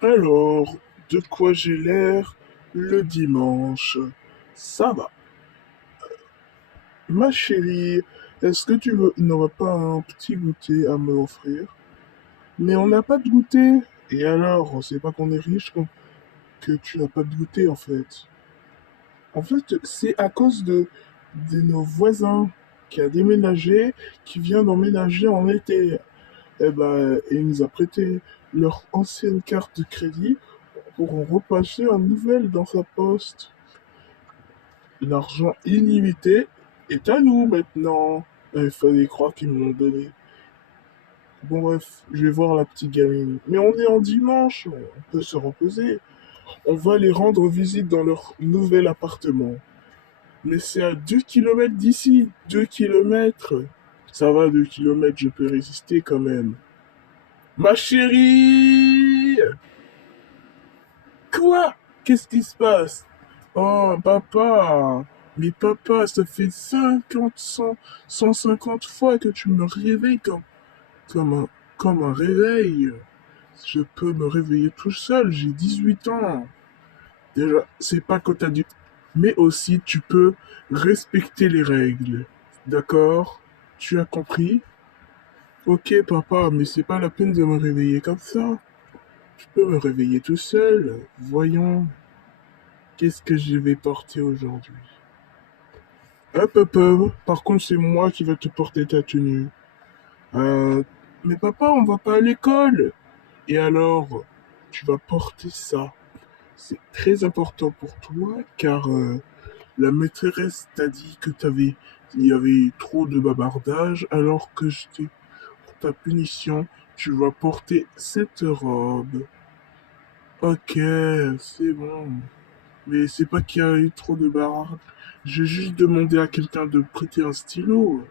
Alors, de quoi j'ai l'air le dimanche? Ça va. Ma chérie, est-ce que n'aurais pas un petit goûter à me offrir? Mais on n'a pas de goûter. Et alors, c'est pas qu'on est riche que tu n'as pas de goûter en fait. En fait, c'est à cause de nos voisins qui a déménagé, qui vient d'emménager en été. Eh ben, il nous a prêté leur ancienne carte de crédit pour en repasser un nouvel dans sa poste. L'argent illimité est à nous maintenant. Il fallait croire qu'ils me l'ont donné. Bon bref, je vais voir la petite gamine. Mais on est en dimanche, on peut se reposer. On va les rendre visite dans leur nouvel appartement. Mais c'est à 2 kilomètres d'ici. 2 kilomètres. Ça va, 2 kilomètres, je peux résister quand même. Ma chérie! Quoi? Qu'est-ce qui se passe? Oh, papa! Mais papa, ça fait 50, 100, 150 fois que tu me réveilles comme un, comme un réveil. Je peux me réveiller tout seul, j'ai 18 ans. Déjà, c'est pas que t'as dit. Mais aussi, tu peux respecter les règles. D'accord? Tu as compris? Ok, papa, mais c'est pas la peine de me réveiller comme ça. Je peux me réveiller tout seul. Voyons, qu'est-ce que je vais porter aujourd'hui? Hop, hop, hop. Par contre, c'est moi qui vais te porter ta tenue. Euh, mais papa, on va pas à l'école. Et alors, tu vas porter ça. C'est très important pour toi car la maîtresse t'a dit que il y avait trop de bavardage alors que pour ta punition, tu vas porter cette robe. Ok, c'est bon. Mais c'est pas qu'il y a eu trop de bavardage. J'ai juste demandé à quelqu'un de prêter un stylo.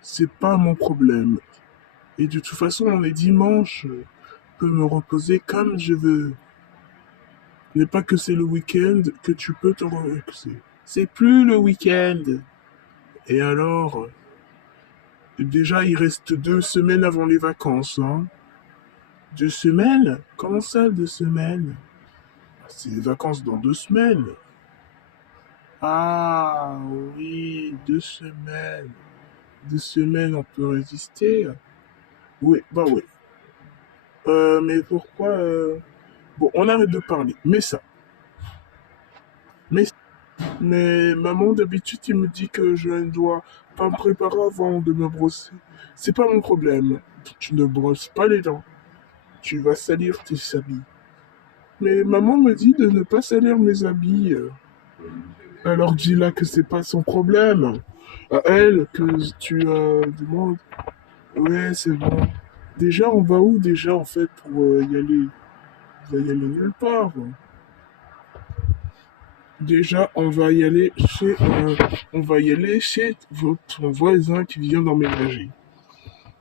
C'est pas mon problème. Et de toute façon, on est dimanche. Je peux me reposer comme je veux. N'est pas que c'est le week-end que tu peux te relaxer. C'est plus le week-end. Et alors, déjà, il reste 2 semaines avant les vacances, hein. 2 semaines? Comment ça, 2 semaines? C'est les vacances dans 2 semaines. Ah, oui, 2 semaines. 2 semaines, on peut résister. Oui, bah oui. Mais pourquoi bon, on arrête de parler. Mais, mais maman, d'habitude, il me dit que je ne dois pas me préparer avant de me brosser. C'est pas mon problème. Tu ne brosses pas les dents. Tu vas salir tes habits. Mais maman me dit de ne pas salir mes habits. Alors dis-la que c'est pas son problème. À elle que tu demandes. Ouais, c'est bon. Déjà, on va où déjà en fait pour y aller? On va y aller nulle part. Déjà, on va y aller chez votre voisin qui vient d'emménager.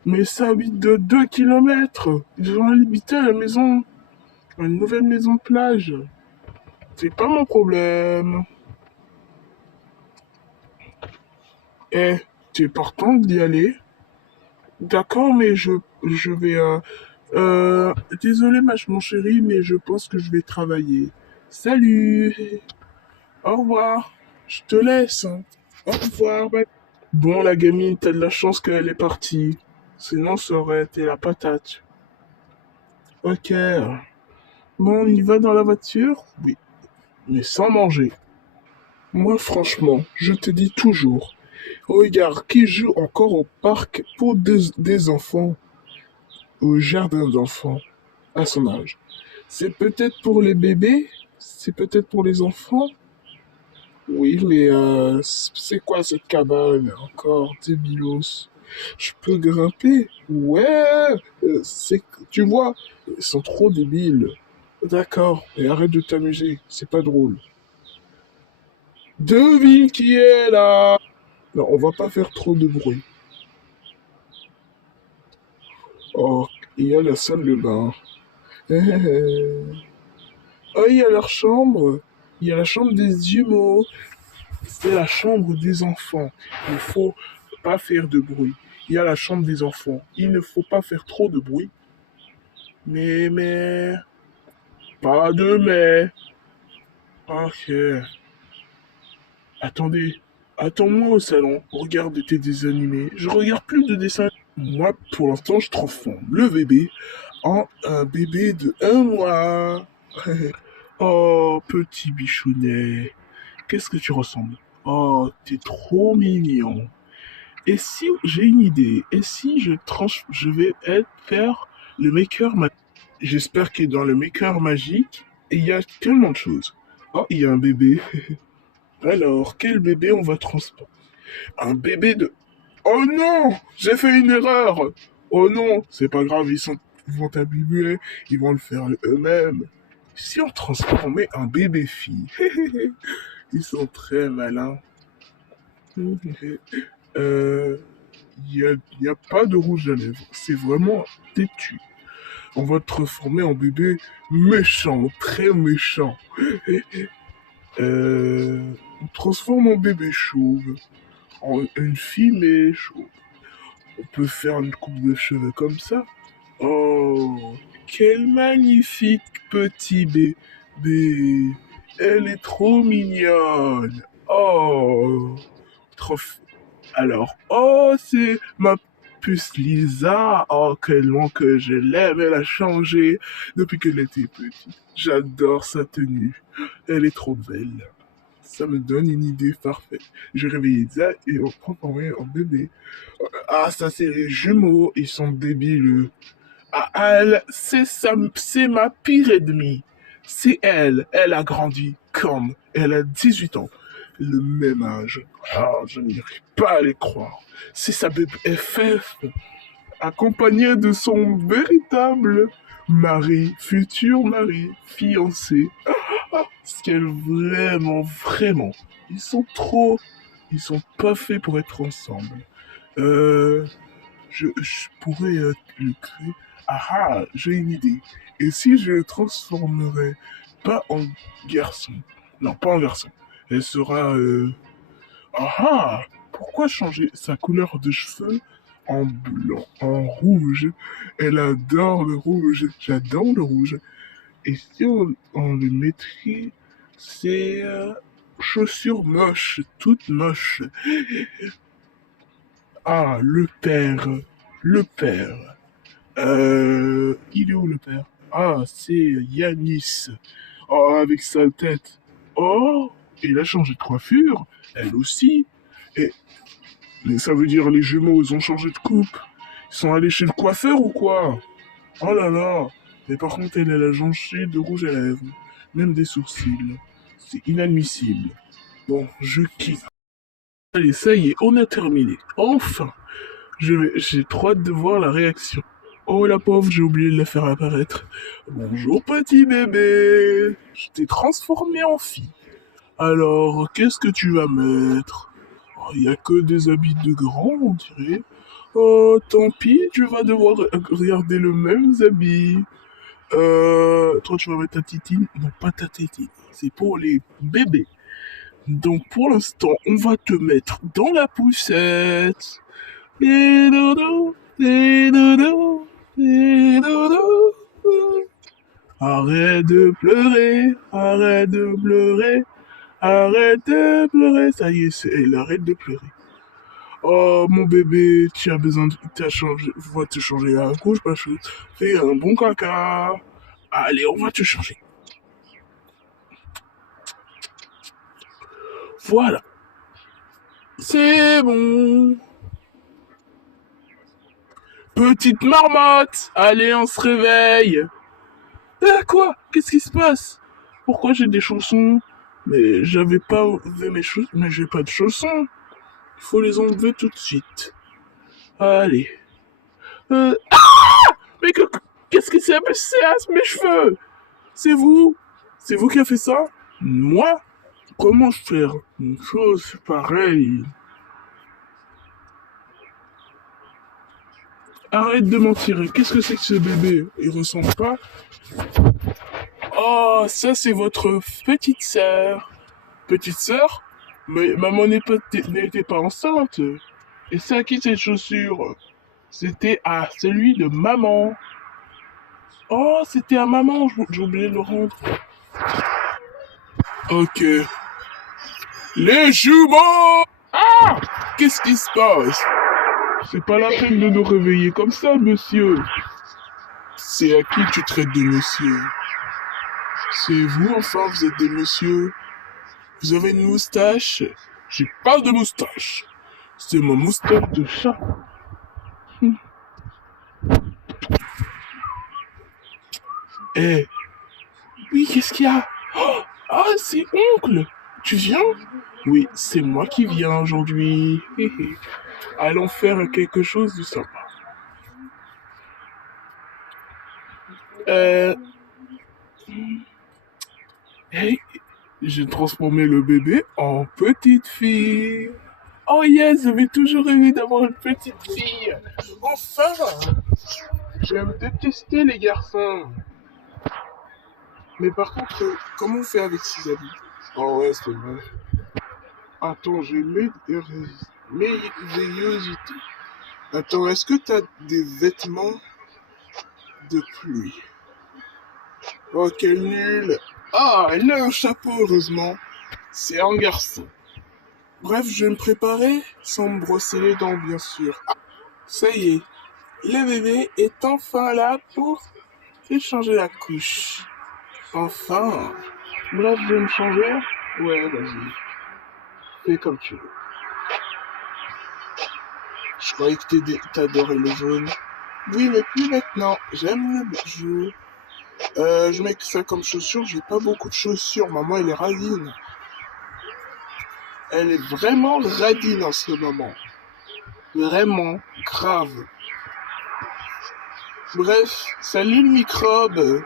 Mais ça habite de 2 kilomètres. Ils ont habité à la maison, à une nouvelle maison de plage. C'est pas mon problème. Eh, tu es partant d'y aller? D'accord, mais je vais... désolé, mon chéri, mais je pense que je vais travailler. Salut! Au revoir! Je te laisse, hein. Au revoir, bye. Bon, la gamine, t'as de la chance qu'elle est partie. Sinon, ça aurait été la patate. Ok. Bon, on y va dans la voiture? Oui, mais sans manger. Moi, franchement, je te dis toujours, regarde qui joue encore au parc pour des enfants, au jardin d'enfants, à son âge. C'est peut-être pour les bébés, c'est peut-être pour les enfants. Oui, mais c'est quoi cette cabane encore, débilos? Je peux grimper? Ouais, tu vois, ils sont trop débiles. D'accord, et arrête de t'amuser, c'est pas drôle. Devine qui est là? Non, on va pas faire trop de bruit. Oh, il y a la salle de bain. Oh, il y a leur chambre. Il y a la chambre des jumeaux. C'est la chambre des enfants. Il ne faut pas faire de bruit. Il y a la chambre des enfants. Il ne faut pas faire trop de bruit. Mais... Pas de mais. Ok. Attendez. Attends-moi au salon. Regarde tes dessins animés. Je regarde plus de dessins. Moi, pour l'instant, je transforme le bébé en un bébé de 1 mois. Oh, petit bichounet. Qu'est-ce que tu ressembles? Oh, t'es trop mignon. Et si j'ai une idée, et si je vais faire le maker magique. J'espère que dans le maker magique, il y a tellement de choses. Oh, il y a un bébé. Alors, quel bébé on va transporter? Un bébé de... Oh non, j'ai fait une erreur. Oh non, c'est pas grave, ils vont t'abîmer, ils vont le faire eux-mêmes. Si on transformait un bébé fille, ils sont très malins. Euh, y a pas de rouge à lèvres. C'est vraiment têtu. On va te transformer en bébé méchant, très méchant. On transforme en bébé chauve, en une fille mais chauve. On peut faire une coupe de cheveux comme ça. Oh, quel magnifique petit bébé. Elle est trop mignonne. Oh, trop, alors, oh, c'est ma puce Lisa. Oh, tellement que je l'aime. Elle a changé depuis qu'elle était petite. J'adore sa tenue. Elle est trop belle. Ça me donne une idée parfaite. Je réveille Lisa et on prend en bébé. Ah, ça, c'est les jumeaux. Ils sont débiles. Ah, elle, c'est ma pire ennemie. C'est elle. Elle a grandi comme elle a 18 ans. Le même âge. Ah, je n'irai pas à les croire. C'est sa bébé FF, accompagnée de son véritable mari, futur mari, fiancé. Ce qu'elle vraiment, vraiment. Ils sont trop. Ils sont pas faits pour être ensemble. Euh, je pourrais le créer. Ah ah, j'ai une idée. Et si je le transformerais pas en garçon? Non, pas en garçon. Elle sera. Ah ah, pourquoi changer sa couleur de cheveux en blanc, en rouge? Elle adore le rouge. J'adore le rouge. Et si on le mettrait, c'est chaussures moches, toutes moches. Ah, le père. Le père. Il est où le père? Ah, c'est Yanis. Oh, avec sa tête. Oh, il a changé de coiffure. Elle aussi. Et ça veut dire les jumeaux, ils ont changé de coupe. Ils sont allés chez le coiffeur ou quoi? Oh là là. Mais par contre, elle a changé de rouge à lèvres. Même des sourcils. C'est inadmissible. Bon, je quitte. Allez, ça y est, on a terminé. Enfin. J'ai trop hâte de voir la réaction. Oh la pauvre, j'ai oublié de la faire apparaître. Bonjour petit bébé. Je t'ai transformé en fille. Alors, qu'est-ce que tu vas mettre? Oh, y a que des habits de grand, on dirait. Oh, tant pis, tu vas devoir regarder le même habit. Toi, tu vas mettre ta titine? Non, pas ta titine. C'est pour les bébés. Donc, pour l'instant, on va te mettre dans la poussette. Et dodo, et dodo, et dodo. Arrête de pleurer, arrête de pleurer, arrête de pleurer. Ça y est, elle arrête de pleurer. Oh mon bébé, tu as besoin de... Va te changer la couche parce que fais un bon caca. Allez, on va te changer. Voilà. C'est bon. Petite marmotte. Allez, on se réveille. Quoi? Qu'est-ce qui se passe? Pourquoi j'ai des chaussons? Mais j'avais pas enlevé mes chaussons. Mais j'ai pas de chaussons. Il faut les enlever tout de suite. Allez. Mais qu'est-ce qui s'est passé à mes cheveux? C'est vous? C'est vous qui avez fait ça? Moi? Comment faire une chose pareille? Arrête de mentir. Qu'est-ce que c'est que ce bébé? Il ressemble pas? Oh, ça c'est votre petite sœur. Petite sœur? Mais maman n'était pas enceinte. Et c'est à qui cette chaussure? C'était à celui de maman. Oh, c'était à maman, j'ai oublié de le rendre. Ok. Les jumeaux! Ah! Qu'est-ce qui se passe? C'est pas la peine de nous réveiller comme ça, monsieur. C'est à qui tu traites de monsieur? C'est vous, enfin, vous êtes des messieurs. Vous avez une moustache? J'ai pas de moustache. C'est ma moustache de chat. Eh, oui, qu'est-ce qu'il y a? Oh, ah, c'est oncle. Tu viens? Oui, c'est moi qui viens aujourd'hui. Allons faire quelque chose de sympa. Euh, hey, j'ai transformé le bébé en petite fille. Oh yes, j'avais toujours rêvé d'avoir une petite fille. Enfin! J'aime détester les garçons. Mais par contre, comment on fait avec ses habits? Oh ouais, c'est vrai. Attends, j'ai merveillosité. Attends, est-ce que t'as des vêtements de pluie? Oh, quel nul! Ah, elle a un chapeau, heureusement. C'est un garçon. Bref, je vais me préparer sans me brosser les dents, bien sûr. Ah, ça y est, le bébé est enfin là pour échanger la couche. Enfin. Bref, je vais me changer. Ouais, vas-y. Fais comme tu veux. Je croyais que t'adorais le jaune. Oui, mais plus maintenant. J'aime le jeu. Je mets que ça comme chaussures. J'ai pas beaucoup de chaussures. Maman, elle est radine. Elle est vraiment radine en ce moment. Vraiment grave. Bref, salut le microbe.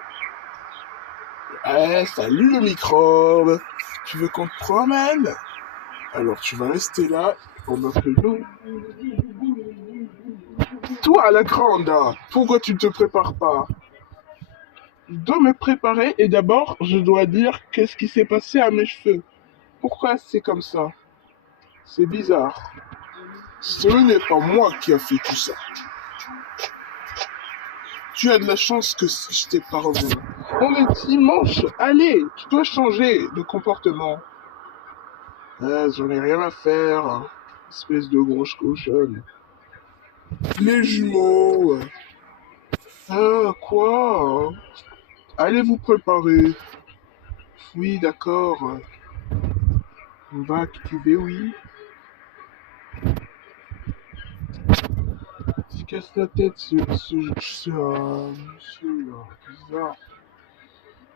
Eh, salut le microbe. Tu veux qu'on te promène? Alors tu vas rester là pendant que nous... Toi, la grande, pourquoi tu ne te prépares pas? Je dois me préparer et d'abord, je dois dire qu'est-ce qui s'est passé à mes cheveux. Pourquoi c'est comme ça? C'est bizarre. Ce n'est pas moi qui a fait tout ça. Tu as de la chance que je t'ai pas revu. On est dimanche. Allez, tu dois changer de comportement. J'en ai rien à faire. Espèce de grosse cochonne. Les jumeaux. Ah, quoi? Allez vous préparer. Oui, d'accord. On va activer, oui. Il casse la tête, monsieur-là. Bizarre.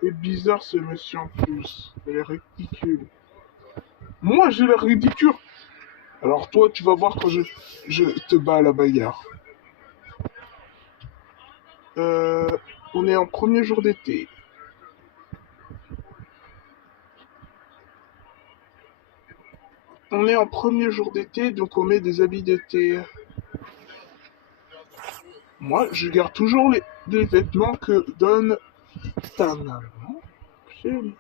Et bizarre, ce monsieur en plus. Il est ridicule. Moi, j'ai l'air ridicule. Alors toi, tu vas voir quand je te bats à la bagarre. Euh, on est en premier jour d'été. On est en premier jour d'été, donc on met des habits d'été. Moi, je garde toujours les vêtements que donne ta maman. Chérie.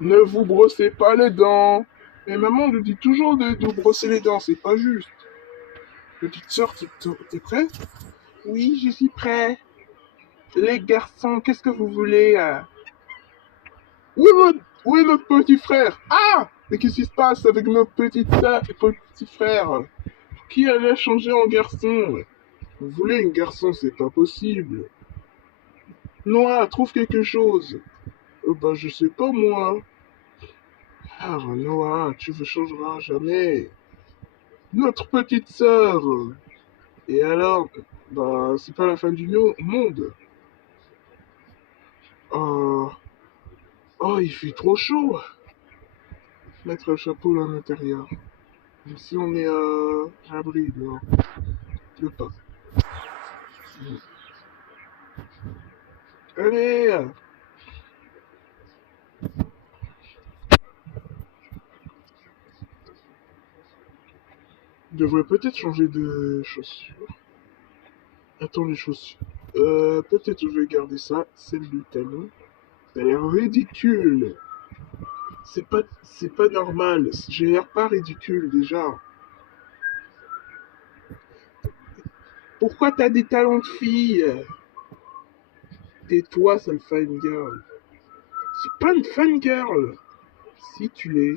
Ne vous brossez pas les dents. Mais maman nous dit toujours de nous brosser les dents, c'est pas juste. Petite sœur, t'es prêt? Oui, je suis prêt. Les garçons, qu'est-ce que vous voulez? Où est notre petit frère? Ah! Mais qu'est-ce qui se passe avec nos petites sœurs et petits frères? Qui allait changer en garçon? Vous voulez un garçon, c'est pas possible. Noah, trouve quelque chose. Bah, je sais pas moi. Ah, Noah, tu ne changeras jamais. Notre petite sœur. Et alors, bah, c'est pas la fin du monde. Oh, oh, il fait trop chaud. Mettre un chapeau là à l'intérieur. Même si on est à l'abri dehors. Le pas. Allez! Je devrais peut-être changer de chaussures. Attends, les chaussures. Peut-être je vais garder ça, celle du talon. Ça a l'air ridicule. C'est pas normal. J'ai l'air pas ridicule déjà. Pourquoi t'as des talons de fille? Tais-toi, sale fangirl. C'est pas une fangirl. Si tu l'es.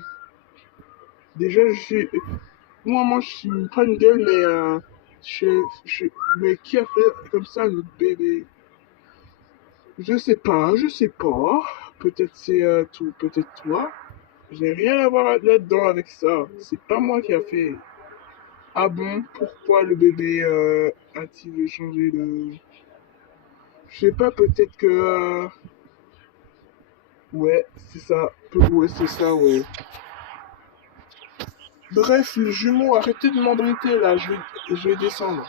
Déjà, moi, je suis une fangirl, mais mais qui a fait comme ça le bébé? Je sais pas. Peut-être c'est tout, peut-être toi. J'ai rien à voir là-dedans avec ça. C'est pas moi qui a fait. Ah bon? Pourquoi le bébé a-t-il changé de... Je sais pas, peut-être que... Ouais, c'est ça. Ouais, c'est ça, ouais. Bref, les jumeaux, arrêtez de m'embêter là, je vais descendre.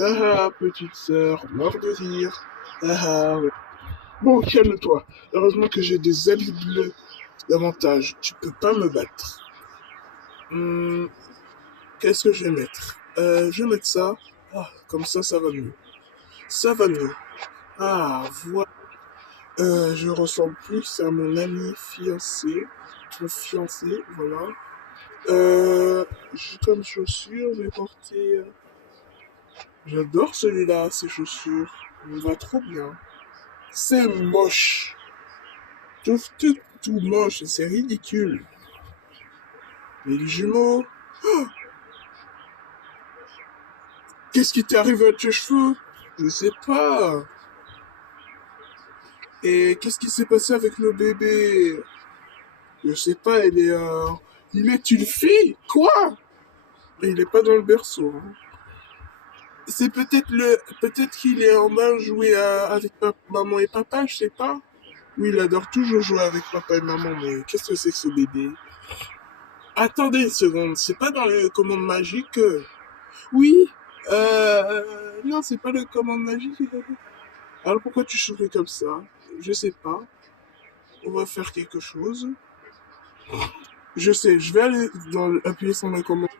Ah ah, petite sœur, mort de rire. Ah ah, ouais. Bon, calme-toi. Heureusement que j'ai des habits bleus d'avantage. Tu peux pas me battre. Hmm, qu'est-ce que je vais mettre? Je vais mettre ça. Ah, comme ça va mieux. Ça va mieux. Ah, voilà. Je ressemble plus à mon ami fiancé. Mon fiancé, voilà. Comme chaussures, je vais porter... J'adore celui-là, ces chaussures. Il va trop bien. C'est moche. Tout moche, c'est ridicule. Mais les jumeaux... Qu'est-ce qui t'est arrivé à tes cheveux? Je sais pas. Et qu'est-ce qui s'est passé avec le bébé? Je sais pas, il est une fille? Quoi? Il est pas dans le berceau, hein. C'est peut-être qu'il est en train de jouer avec maman et papa, je sais pas. Oui, il adore toujours jouer avec papa et maman, mais qu'est-ce que c'est que ce bébé? Attendez une seconde, c'est pas dans le commande magique? Oui, non, c'est pas le commande magique. Alors pourquoi tu souris comme ça? Je sais pas. On va faire quelque chose. Je sais, je vais aller appuyer sur la commande.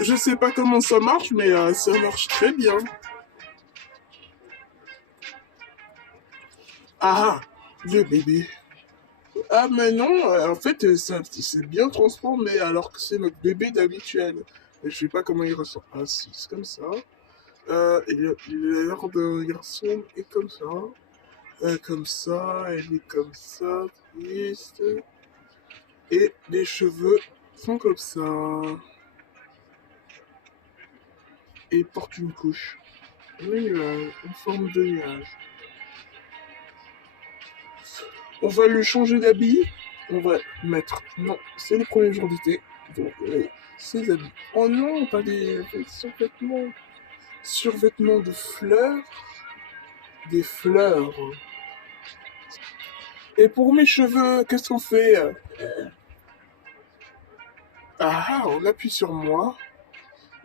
Je sais pas comment ça marche, mais ça marche très bien. Ah, le bébé. Ah, mais non, en fait, ça c'est bien transformé, alors que c'est notre bébé d'habituel. Je sais pas comment il ressort. Ah, si, c'est comme ça. Il a l'air d'un garçon, et comme ça. Comme ça, elle est comme ça, triste. Et les cheveux sont comme ça. Et il porte une couche. Un nuage, une forme de nuage. On va lui changer d'habit. On va mettre. Non, c'est le premier jour d'été. Donc, ses habits. Oh non, pas des survêtements. Survêtements de fleurs. Des fleurs. Et pour mes cheveux, qu'est-ce qu'on fait? Ah, on appuie sur moi.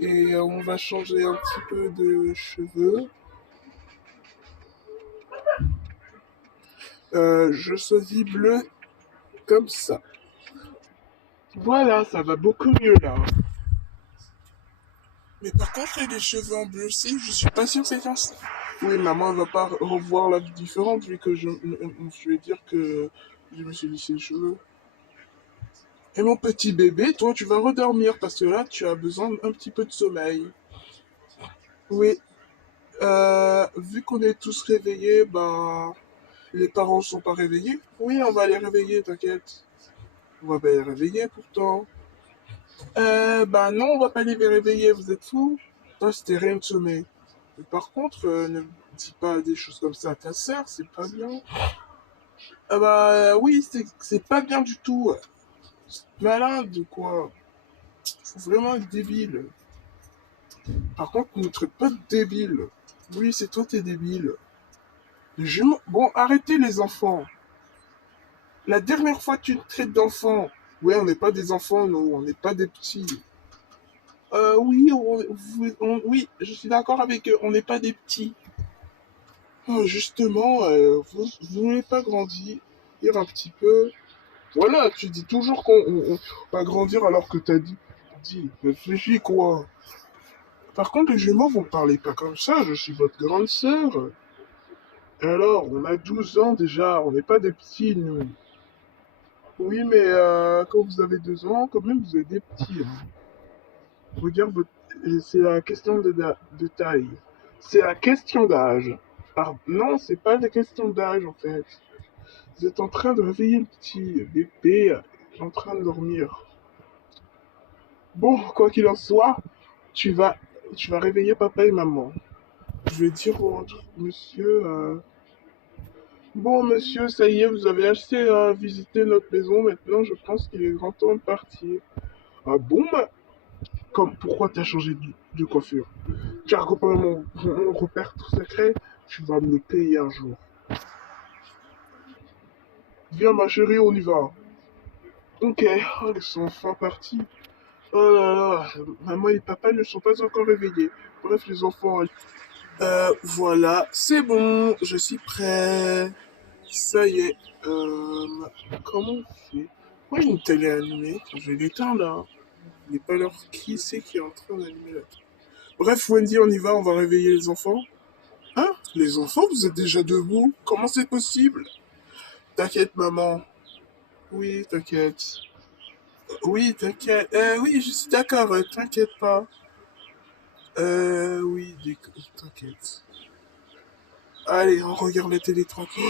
Et on va changer un petit peu de cheveux. Je choisis bleu comme ça. Voilà, ça va beaucoup mieux là. Mais par contre, les cheveux en bleu aussi, je suis pas sûr que c'est ça. Oui, maman elle va pas revoir la vie différente vu que je vais dire que je me suis lissé les cheveux. Et mon petit bébé, toi tu vas redormir parce que là tu as besoin d'un petit peu de sommeil. Oui, vu qu'on est tous réveillés, ben les parents sont pas réveillés. Oui, on va les réveiller, t'inquiète. On va pas les réveiller pourtant. Bah non, on va pas les réveiller, vous êtes fous? Toi, c'était rien de sommeil. Mais par contre, ne dis pas des choses comme ça à ta sœur, c'est pas bien. Ah bah oui, c'est pas bien du tout. C'est malade, quoi. Faut vraiment être débile. Par contre, ne traite pas de débile. Oui, c'est toi, t'es débile. Les jumeaux... Bon, arrêtez les enfants. La dernière fois que tu traites d'enfants... Oui, on n'est pas des enfants, nous, on n'est pas des petits. Oui, oui, je suis d'accord avec eux, on n'est pas des petits. Oh, justement, vous n'avez pas grandi, dire un petit peu. Voilà, tu dis toujours qu'on va grandir alors que t'as dit, réfléchis quoi. Par contre, les jumeaux, vous ne parlez pas comme ça, je suis votre grande sœur. Et alors, on a 12 ans déjà, on n'est pas des petits, nous. Oui, mais quand vous avez 2 ans, quand même, vous êtes des petits, hein. Regarde votre... C'est la question de taille. C'est la question d'âge. Non, c'est pas la question d'âge en fait. Vous êtes en train de réveiller le petit bébé en train de dormir. Bon, quoi qu'il en soit, tu vas, tu vas réveiller papa et maman. Je vais dire au monsieur, bon monsieur, ça y est, vous avez assez visité notre maison. Maintenant, je pense qu'il est grand temps de partir. Ah bon, pourquoi t'as changé de coiffure? Tu as repéré mon repère tout secret. Tu vas me le payer un jour. Viens ma chérie, on y va. Ok, oh, ils sont enfin partis. Oh là là, maman et papa ne sont pas encore réveillés. Bref, les enfants. Voilà, c'est bon, je suis prêt. Ça y est. Comment on fait? Ouais, une télé animée. Je vais l'éteindre là. Il n'est pas l'heure. Qui c'est qui est en train d'animer là? Bref, Wendy, on y va, on va réveiller les enfants. Hein? Les enfants, vous êtes déjà debout? Comment c'est possible? T'inquiète, maman. Oui, t'inquiète. Oui, t'inquiète. Oui, je suis d'accord, t'inquiète pas. Oui, t'inquiète. Allez, on regarde la télé tranquille.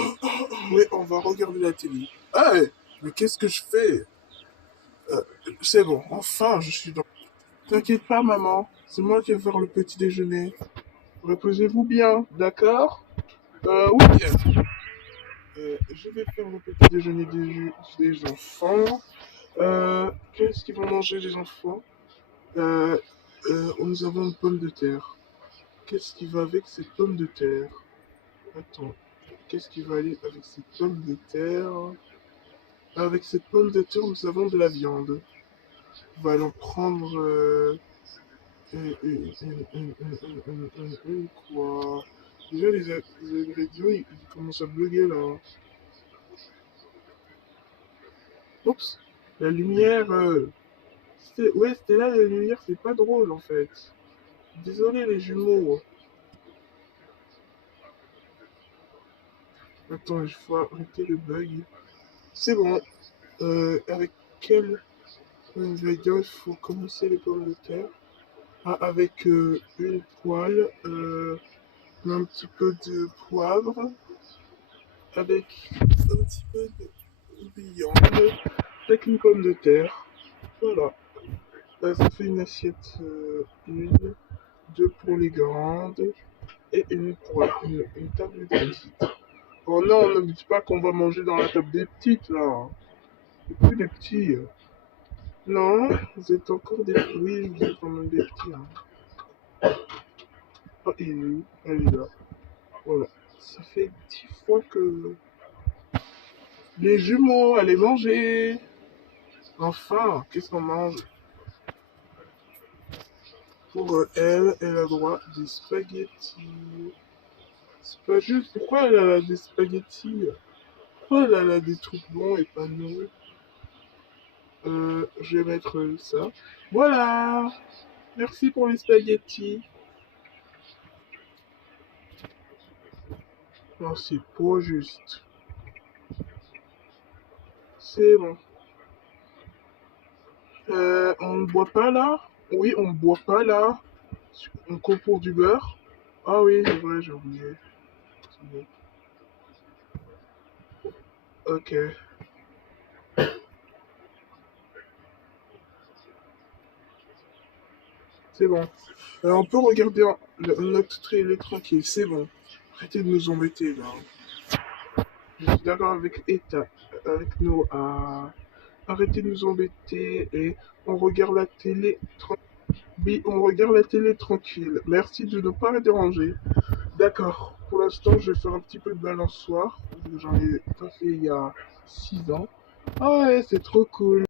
Oui, on va regarder la télé. Ah, mais qu'est-ce que je fais? Euh, c'est bon, enfin, je suis dans... T'inquiète pas, maman. C'est moi qui vais faire le petit déjeuner. Reposez-vous bien, d'accord? Oui. Je vais faire le petit déjeuner des enfants. Qu'est-ce qu'ils vont manger, les enfants? Euh, nous avons une pomme de terre. Qu'est-ce qui va avec cette pomme de terre? Attends, qu'est-ce qui va aller avec cette pomme de terre? Avec cette pomme de terre, nous avons de la viande. On va allons prendre quoi? Déjà, les ingrédients, ils commencent à bugger là. Oups, la lumière. Ouais, c'était là, la lumière, c'est pas drôle en fait. Désolé les jumeaux. Attends, il faut arrêter le bug. C'est bon. Avec quel ingrédient il faut commencer les pommes de terre? Ah, avec une poêle, un petit peu de poivre, avec un petit peu de viande, avec une pomme de terre. Voilà. Ça fait une assiette, une, deux pour les grandes et une pour une table des petites. Oh non, ne me dis pas qu'on va manger dans la table des petites là. Et plus des petits. Non, vous êtes encore des... Oui, vous êtes quand même des petits. Hein. Ah, elle est où? Elle est là. Voilà. Ça fait 10 fois que... Les jumeaux, allez manger. Enfin, qu'est-ce qu'on mange? Pour elle, elle a droit des spaghettis. C'est pas juste. Pourquoi elle a des spaghettis? Pourquoi elle a des trucs bons et pas nous? Je vais mettre ça. Voilà. Merci pour les spaghettis. Non, c'est pas juste. C'est bon. On ne boit pas là? Oui, on ne boit pas là. On coupe pour du beurre. Ah oui, c'est vrai, j'ai oublié. C'est bon. Ok. C'est bon. On peut regarder notre télé tranquille. C'est bon. Arrêtez de nous embêter là. Je suis d'accord avec Eta, avec nous. Arrêtez de nous embêter et on regarde la télé tranquille. Oui, on regarde la télé tranquille. Merci de ne pas la déranger. D'accord. Pour l'instant, je vais faire un petit peu de balançoire. J'en ai pas fait il y a 6 ans. Ah ouais, c'est trop cool.